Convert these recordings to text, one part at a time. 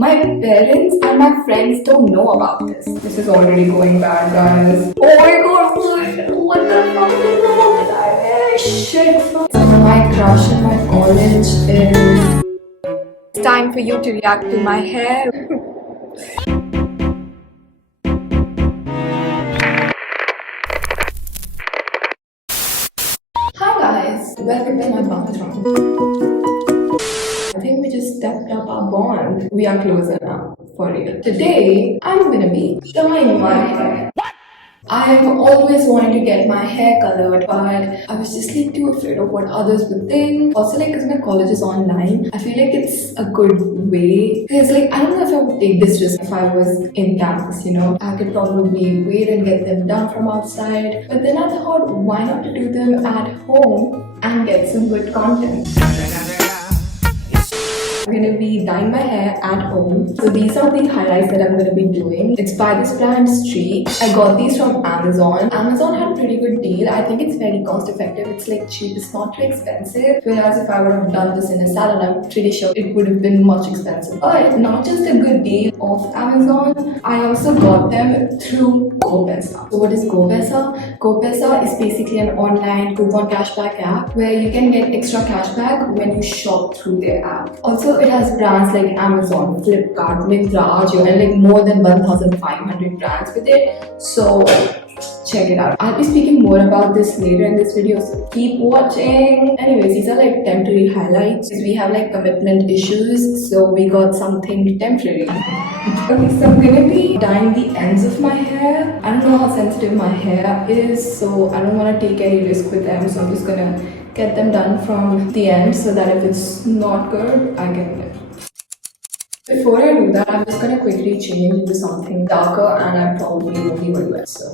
My parents and my friends don't know about this. This is already going bad, guys. Oh my god, what the fuck is wrong with that? Shit. So my crush in my college is... It's time for you to react to my hair. Hi guys, welcome to my bathroom. I think we just stepped up our bond. We are closer now, for real. Today, I'm gonna be dyeing my hair. I have always wanted to get my hair colored, but I was just like too afraid of what others would think. Also, like, because my college is online, I feel like it's a good way. Because, like, I don't know if I would take this risk if I was in campus, you know. I could probably wait and get them done from outside. But then I thought, why not do them at home and get some good content? I'm gonna be dyeing my hair at home. So these are the highlights that I'm gonna be doing. It's by this brand Streak. I got these from Amazon. Amazon had a pretty good deal. I think it's very cost effective. It's like cheap, it's not too expensive. Whereas if I would have done this in a salon, I'm pretty sure it would have been much expensive. But not just a good deal of Amazon, I also got them through GoPesa. So what is GoPesa? GoPesa is basically an online coupon cashback app where you can get extra cashback when you shop through their app. Also, it has brands like Amazon, Flipkart, Myntra, Ajio, and like more than 1,500 brands with it. So check it out. I'll be speaking more about this later in this video, so keep watching. Anyways, these are like temporary highlights. We have like commitment issues, so we got something temporary. Okay, so I'm gonna be dyeing the ends of my hair. I don't know how sensitive my hair is, so I don't want to take any risk with them, so I'm just gonna get them done from the end so that if it's not good, I can live. Before I do that, I'm just gonna quickly change into something darker and I probably won't even do it, so.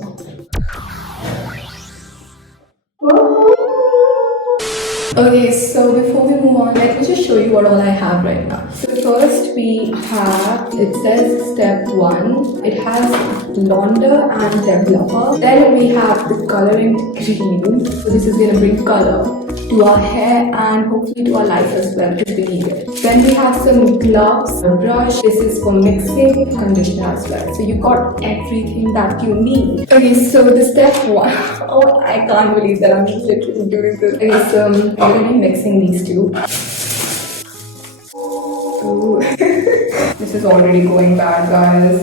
Okay, so before we move on, let me just show you what all I have right now. So first we have, it says step 1. It has blonder and developer. Then we have the coloring cream. So this is gonna bring color to our hair and hopefully to our life as well if we need it. Then we have some gloves, a brush. This is for mixing, conditioner as well. So you got everything that you need. Okay, so the step 1. Oh, I can't believe that I'm literally doing this. Okay, so I'm going to be mixing these two. Ooh. This is already going bad, guys.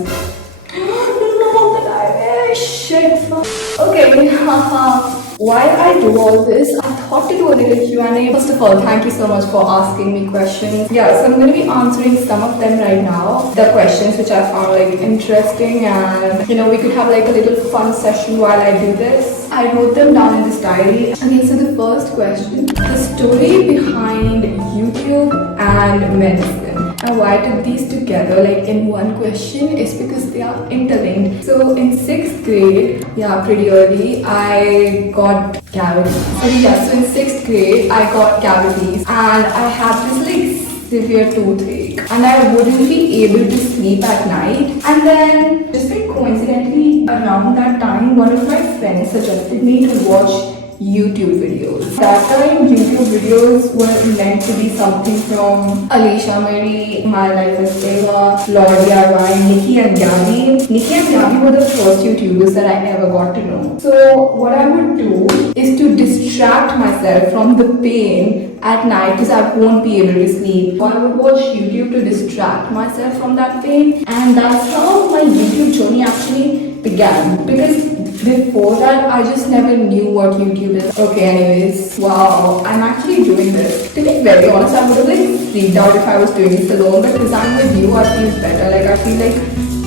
No, but I wish. Shit. Okay, haha. While I do all this, I thought to do a little Q&A. First of all, thank you so much for asking me questions. Yeah, so I'm going to be answering some of them right now. The questions which I found like interesting, and you know, we could have like a little fun session while I do this. I wrote them down in this diary. Okay, so the first question. The story behind YouTube and medicine. And why I took these together like in one question is because they are interlinked. So in 6th grade, yeah, pretty early, I got cavities. So yeah, so in 6th grade, I got cavities and I had this like severe toothache and I wouldn't be able to sleep at night. And then just like coincidentally around that time, one of my friends suggested me to watch YouTube videos. That time, YouTube videos were meant to be something from Alicia Marie, My Life as Eva, Lord DIY, Nikki and Gabby. Nikki and Gabby were the first YouTubers that I ever got to know. So what I would do is to distract myself from the pain at night because I won't be able to sleep. So I would watch YouTube to distract myself from that pain, and that's how my YouTube journey actually began. Because before that, I just never knew what YouTube is. Okay, anyways, wow, I'm actually doing this. To be very honest, I would have like freaked out if I was doing this alone, but because I'm with you, I feel better. Like, I feel like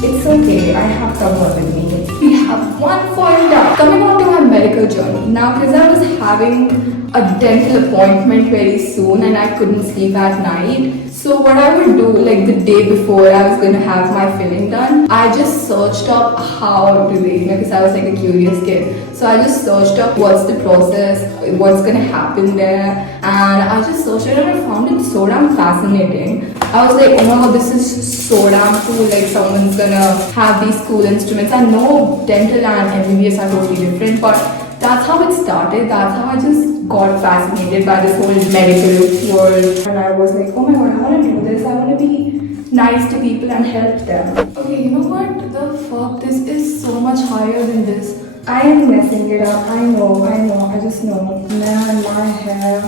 it's okay, I have someone with me. We have one point down. Coming on to my medical journey. Now, because I was having a dental appointment very soon and I couldn't sleep at night, so what I would do, like the day before I was going to have my filling done, I just searched up how to do it because I was like a curious kid. So I just searched up what's the process, what's going to happen there, and I just searched it and I found it so damn fascinating. I was like, oh my god, this is so damn cool, like someone's going to have these cool instruments. I know dental and MBBS are totally different, but that's how it started. That's how I just got fascinated by this whole medical world. And I was like, oh my god, I want to do this. I want to be nice to people and help them. Okay, you know what? The fuck? This is so much higher than this. I am messing it up. I know. I just know. Man, my hair.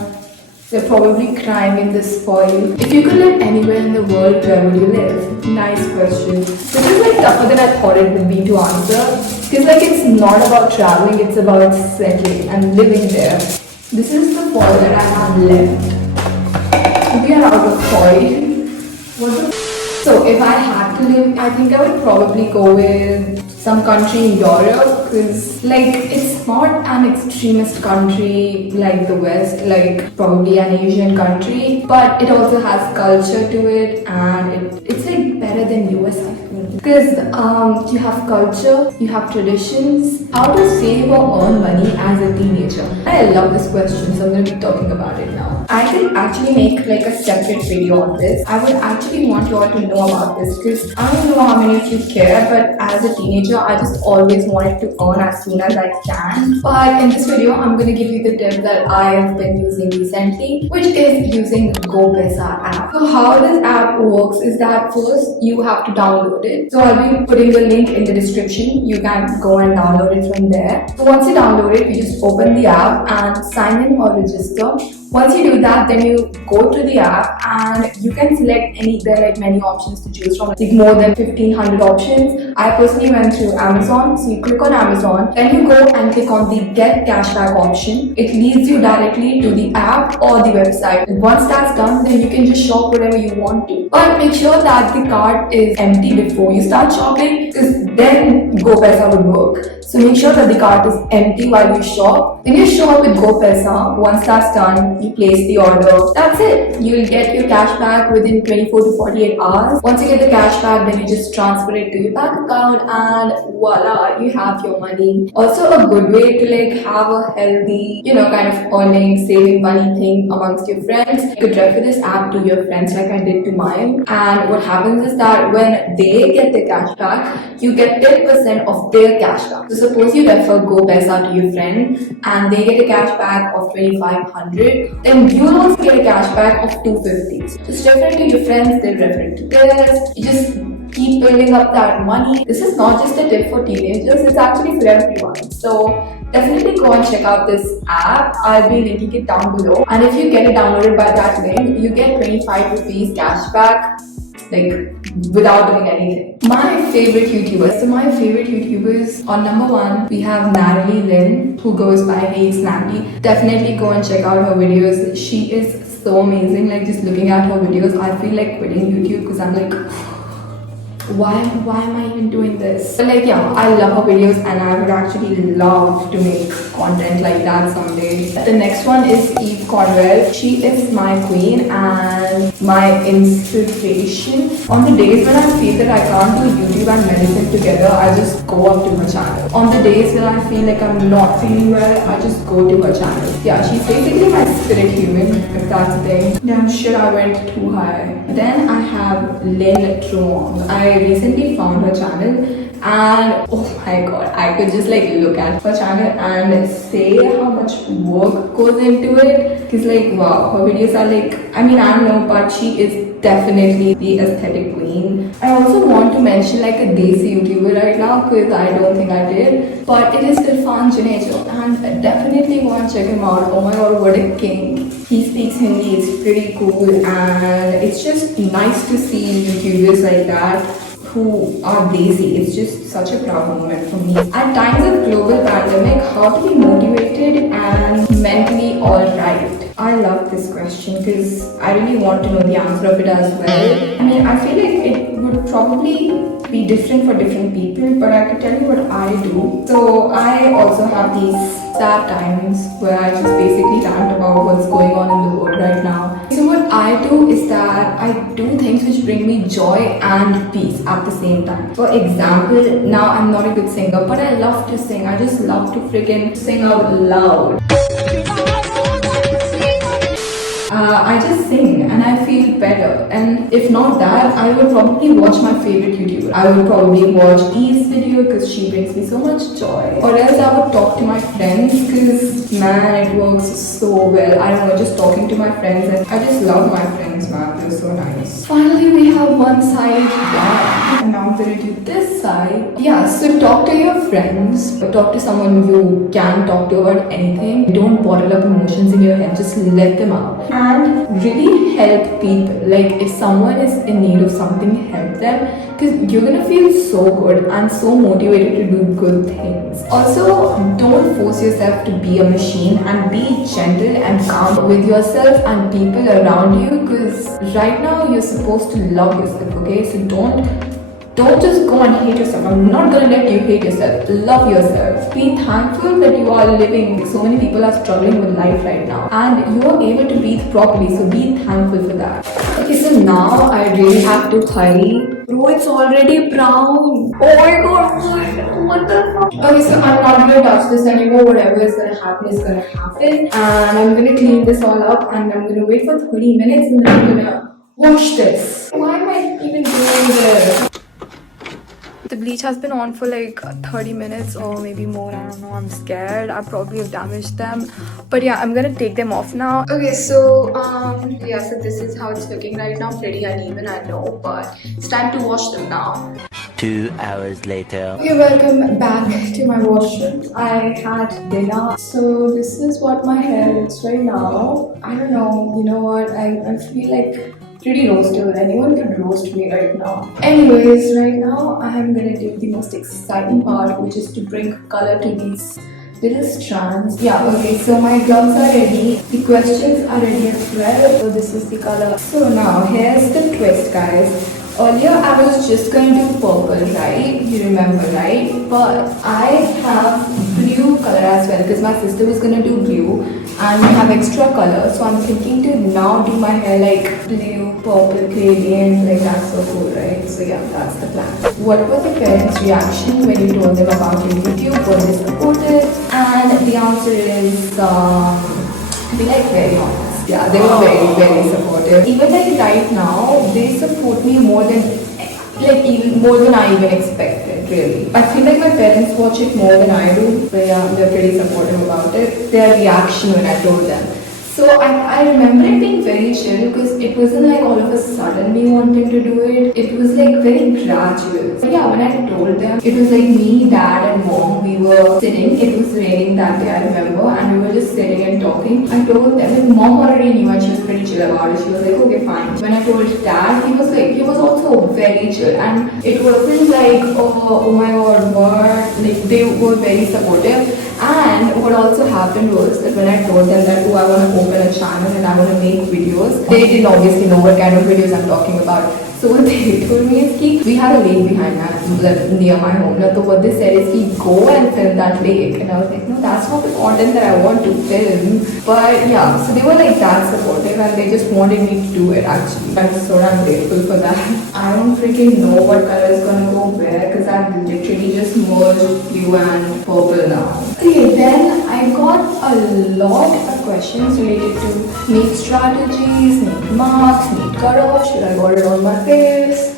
They're probably crying in this spoil. If you could live anywhere in the world, where would you live? Nice question. This is like tougher than I thought it would be to answer. Because like it's not about traveling, it's about settling and living there. This is the foil that I have left. We are out of foil. What the So if I had to live, I think I would probably go with some country in Europe because like it's not an extremist country like the West, like probably an Asian country, but it also has culture to it and it's like better than US I feel. Because you have culture, you have traditions, how to save or earn money as a teenager. I love this question, so I'm going to be talking about it now. I could actually make like a separate video on this. I would actually want you all to know about this because I don't know how many of you care, but as a teenager, I just always wanted to earn as soon as I can. But in this video, I'm going to give you the tip that I've been using recently, which is using GoPaisa app. So how this app works is that first you have to download it. So I'll be putting the link in the description. You can go and download it from there. So once you download it, you just open the app and sign in or register. Once you do that, then you go to the app and you can select any, there are like many options to choose from, like more than 1500 options. I personally went through Amazon, so you click on Amazon, then you go and click on the get cashback option. It leads you directly to the app or the website. Once that's done, then you can just shop whatever you want to. But make sure that the cart is empty before you start shopping, because then GoPaisa would work. So make sure that the cart is empty while you shop. When you show up with GoPaisa, once that's done, you place the order. That's it. You'll get your cash back within 24 to 48 hours. Once you get the cash back, then you just transfer it to your bank account and voila, you have your money. Also a good way to like have a healthy, kind of earning, saving money thing amongst your friends. You could refer this app to your friends like I did to mine. And what happens is that when they get the cash back, you get 10% of their cash back. So suppose you refer GoPaisa to your friend and they get a cash back of 2500, then you'll also get a cash back of 250. So just refer it to your friends, they'll refer it to theirs. You just keep building up that money. This is not just a tip for teenagers, it's actually for everyone. So definitely go and check out this app. I'll be linking it down below. And if you get it downloaded by that link, you get 25 rupees cash back, like without doing anything. My favorite YouTubers. So my favorite YouTubers, on number 1, we have Natalie Lynn, who goes by Hey Snappy. Definitely go and check out her videos. She is so amazing. Like just looking at her videos, I feel like quitting YouTube because I'm like, why am I even doing this? But like yeah, I love her videos and I would actually love to make content like that someday. The next one is Eve Cornwell. She is my queen and my inspiration. On the days when I feel that I can't do YouTube and medicine together, I just go up to her channel. On the days when I feel like I'm not feeling well, I just go to her channel. Yeah, she's basically my spirit human, if that's the thing. Damn shit, I went too high. Then I have Lynn Truong. I recently found her channel and oh my god, I could just like look at her channel and say how much work goes into it. Because like wow, her videos are like, I don't know, but she is definitely the aesthetic queen. I also want to mention like a Desi YouTuber right now because I don't think I did, but it is Irfan Junejo and definitely go and check him out. Oh my god, what a king. He speaks Hindi, it's pretty cool and it's just nice to see YouTubers like that who are Desi. It's just such a proud moment for me. At times of global pandemic, how to be motivated and mentally alright? I love this question because I really want to know the answer of it as well. I feel like it would probably be different for different people, but I could tell you what I do. So I also have these sad times where I just basically rant about what's going on in the world right now. So what I do is that I do things which bring me joy and peace at the same time. For example, now I'm not a good singer, but I love to sing. I just love to freaking sing out loud. I just sing and I feel better. And if not that, I would probably watch my favorite YouTuber. I would probably watch Eve's video because she brings me so much joy. Or else I would talk to my friends because man, it works so well. I don't know, just talking to my friends, and I just love my friends, man. They're so nice. Finally, we have one side done. And now I'm gonna do this side. Yeah, so talk to your friends. Talk to someone you can talk to about anything. Don't bottle up emotions in your head. Just let them out. And really help people. Like if someone is in need of something, help them. Because you're gonna feel so good and so motivated to do good things. Also, don't force yourself to be a machine, and be gentle and calm with yourself and people around you, because right now you're supposed to love yourself, okay? So don't just go and hate yourself. I'm not gonna let you hate yourself. Love yourself. Be thankful that you are living. So many people are struggling with life right now, and you are able to breathe properly. So be thankful for that. Okay, so now I really have to hurry. Bro, it's already brown. Oh my god, what the fuck? Okay, so I'm not gonna touch this anymore. Whatever is gonna happen is gonna happen. And I'm gonna clean this all up, and I'm gonna wait for 30 minutes, and then I'm gonna wash this. Why am I even doing this? The bleach has been on for like 30 minutes or maybe more. I don't know. I'm scared. I probably have damaged them. But yeah, I'm gonna take them off now. Okay, so yeah, so this is how it's looking right now. Pretty uneven, I know, but it's time to wash them now. 2 hours later. Okay, welcome back to my washroom. I had dinner. So this is what my hair looks right now. I don't know. You know what? I feel like pretty roastable. Anyone can roast me right now. Anyways, right now I am gonna do the most exciting part, which is to bring color to these little strands. Yeah, okay, so my gloves are ready. The questions are ready as well. So this is the color. So now here's the twist, guys. Earlier I was just going to do purple, right? You remember, right? But I have blue color as well because my sister was gonna do blue and we have extra color. So I'm thinking to now do my hair like blue, purple, gradient, like that's so cool, right? So yeah, that's the plan. What was the parents' reaction when you told them about your YouTube? Were they supportive? And the answer is, to be like very honest. Yeah, they were very, very supportive. Even like right now, they support me more than, like even more than I even expected, really. I feel like my parents watch it more than I do. But yeah, they're pretty supportive about it. Their reaction when I told them. So I remember it being very chill because it wasn't like all of a sudden me wanting to do it. It was like very gradual. So yeah, when I told them, it was like me, dad and mom, we were sitting. It was raining that day, I remember, and we were just sitting and talking. I told them, like mom already knew and she was pretty chill about it. She was like, okay, fine. When I told dad, he was also very chill, and it wasn't like, oh my god, what? Like they were very supportive. And what also happened was that when I told them that, oh, I want to open a channel and I want to make videos, they didn't obviously know what kind of videos I'm talking about. So what they told me is कि we had a lake behind near my home. So what they said is कि go and film that lake. And I was like, no, that's not the content that I want to film. But yeah, so they were like that supportive and they just wanted me to do it actually. I'm so damn grateful for that. I don't freaking know what color is gonna go where because I've literally just merged blue and purple now. Okay, then I got a lot of questions related to neat strategies, neat marks, neat cutoff, should I got it on my face?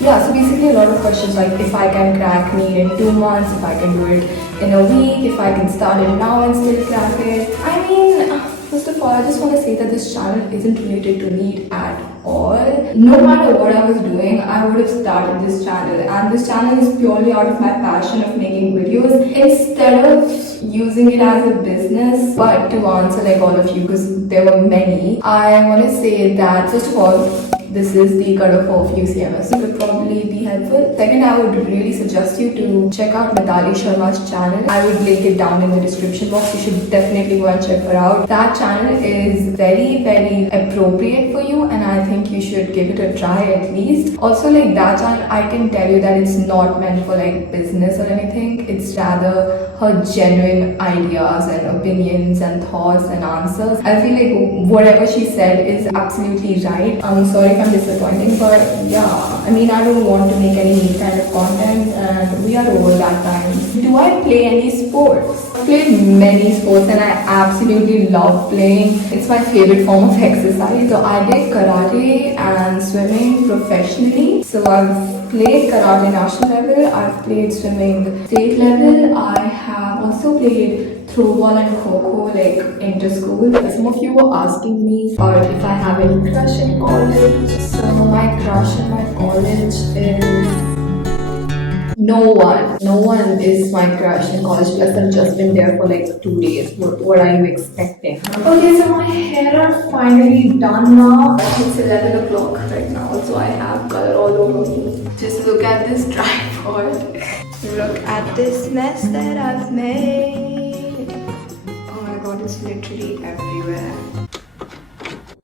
Yeah, so basically a lot of questions like if I can crack neat in 2 months, if I can do it in a week, if I can start it now and still crack it. I mean, first of all, I just want to say that this channel isn't related to neat at all. No matter what I was doing, I would have started this channel, and this channel is purely out of my passion of making videos instead of using it as a business. But to answer like all of you, because there were many, I want to say that first of all, this is the cutoff of UCMS. It would probably be helpful. Second, I would really suggest you to check out Mitali Sharma's channel. I would link it down in the description box. You should definitely go and check her out. That channel is very, very appropriate for you, and I think you should give it a try at least. Also, like that channel, I can tell you that it's not meant for like business or anything. It's rather her genuine ideas and opinions and thoughts and answers. I feel like whatever she said is absolutely right. I'm sorry if I'm disappointing, but yeah, I mean, I don't want to make any kind of content, and we are over that time. Do I play any sports? I played many sports, and I absolutely love playing. It's my favorite form of exercise. So I did karate and swimming professionally. So I've played karate national level. I've played swimming state level. I have also played throwball and kho like inter-school. Some of you were asking me about if I have any crush in college. So my crush in my college is no one. No one is my crush in college. Plus, I've just been there for like 2 days. What are you expecting? Okay, so my hair are finally done now. It's 11 o'clock right now, so I have color all over me. Just look at this tripod. Look at this mess that I've made. Oh my god, it's literally everywhere.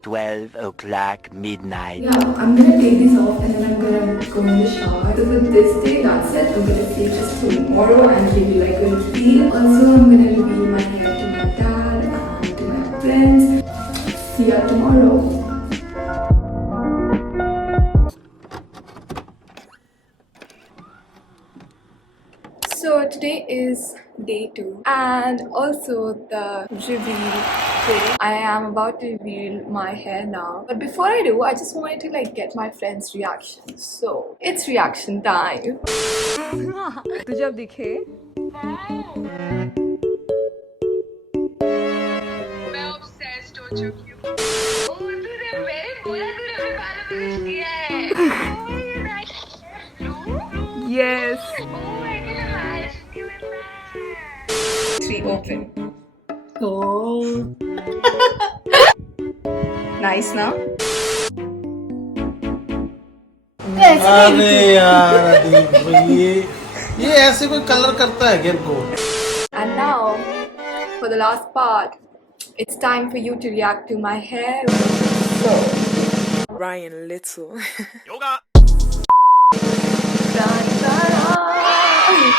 12 o'clock midnight. Yeah, I'm gonna take these off and then I'm gonna go in the shower. So for this day, that's it. I'm gonna save just for tomorrow and give you like a feel. Also, I'm gonna reveal my hair to my dad and to my friends. See ya tomorrow. So today is day 2 and also the reveal day. I am about to reveal my hair now. But before I do, I just wanted to like get my friends' reaction. So it's reaction time. तुझे अब दिखे? मैं obsessed हो चुकी हूँ। ओह, तूने मेरे बोला तूने अपने बालों पे कुछ किया है। ओह, ये nice. Blue? Yes. Oh, I can imagine you in that. 3 open. Oh. Nice now? अरे यार अदीब, ये ऐसे कोई कलर करता है क्या इनको? And now, for the last part, it's time for you to react to my hair. So, Ryan Little. dun, dun, dun.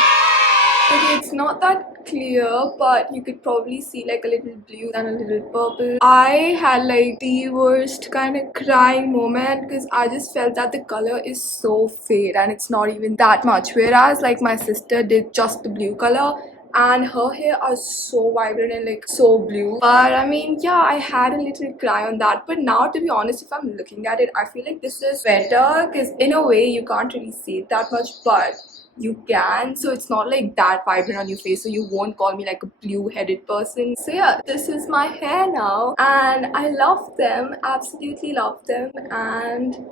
Okay, it's not that clear, but you could probably see like a little blue and a little purple. I had like the worst kind of crying moment because I just felt that the color is so fade and it's not even that much. Whereas like my sister did just the blue color and her hair are so vibrant and like so blue. But I mean, yeah, I had a little cry on that. But now, to be honest, if I'm looking at it, I feel like this is better because in a way you can't really see it that much, but you can, so it's not like that vibrant on your face, so you won't call me like a blue-headed person. So yeah, this is my hair now and I love them, absolutely love them, and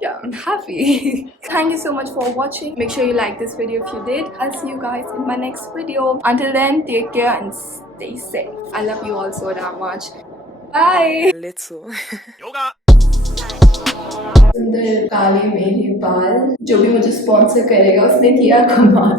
yeah, I'm happy. Thank you so much for watching. Make sure you like this video if you did. I'll see you guys in my next video. Until then, take care and stay safe. I love you all so damn much. Bye. Little. सुंदर काले मेरे बाल, जो भी मुझे sponsor करेगा उसने किया कमाल।